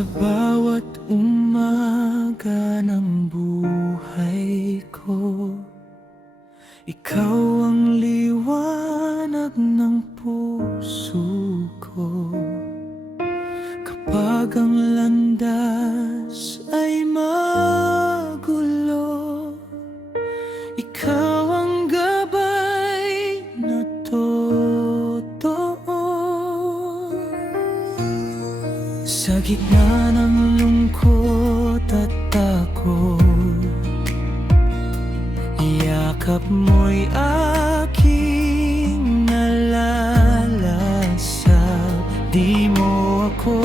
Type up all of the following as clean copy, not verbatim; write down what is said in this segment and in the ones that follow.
Sa bawat umaga ng buhay ko, ikaw ang liwanag ng puso ko. Kapag ang landas ay magulo, ikaw ang gabay na totoo. Sa gitna ng lungkot at takot, yakap mo'y aking nalalasap. Di mo ako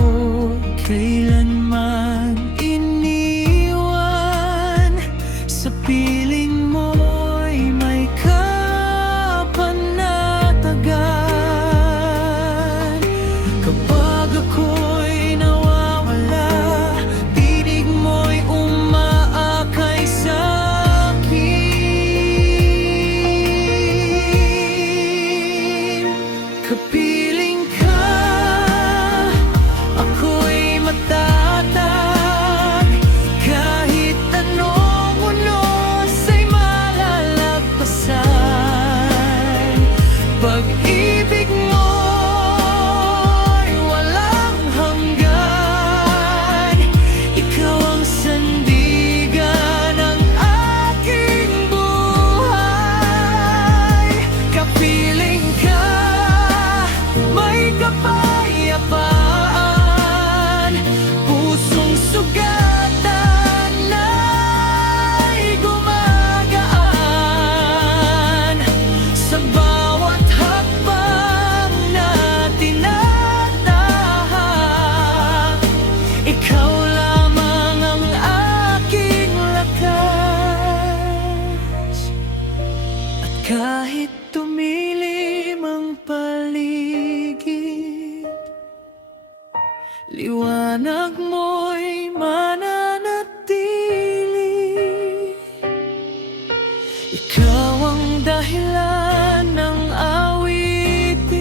kailanman iniwan. Sa piling mo'y may kapanatagan. Kapag ako'y nawawala, tinig mo'y umaakay sa akin. Kapiling ka, ako'y matatag. Kahit anong unos ay malalagpasan. Pag-ibig mo'y walang hanggan. Ikaw ang sandigan ng aking buhay. Kapiling ka, may kapayapaan. Pusong sugatan ay gumagaan. Sa bawat hakbang na tinatahak, ikaw lamang ang aking lakas. At kahit tumilim ang paligid, liwanag mo'y mananatili. Ikaw ang dahilan ng awitin.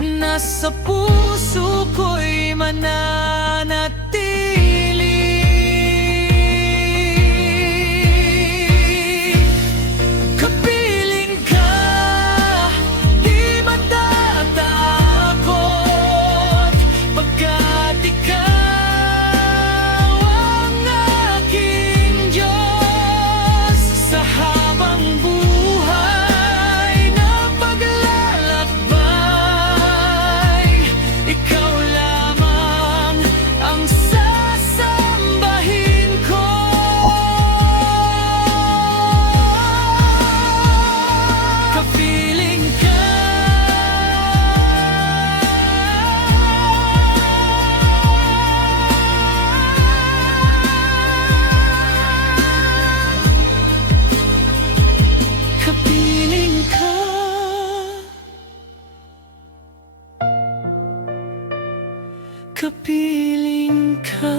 Nasa puso ko'y mananatili. Kapiling ka, di matatakot. Pagkat ikaw ang aking Diyos. Sa habang buhay na paglalakbay, ikaw lamang ang sasambahin ko. Kapiling ka, kapiling ka. Kapiling ka.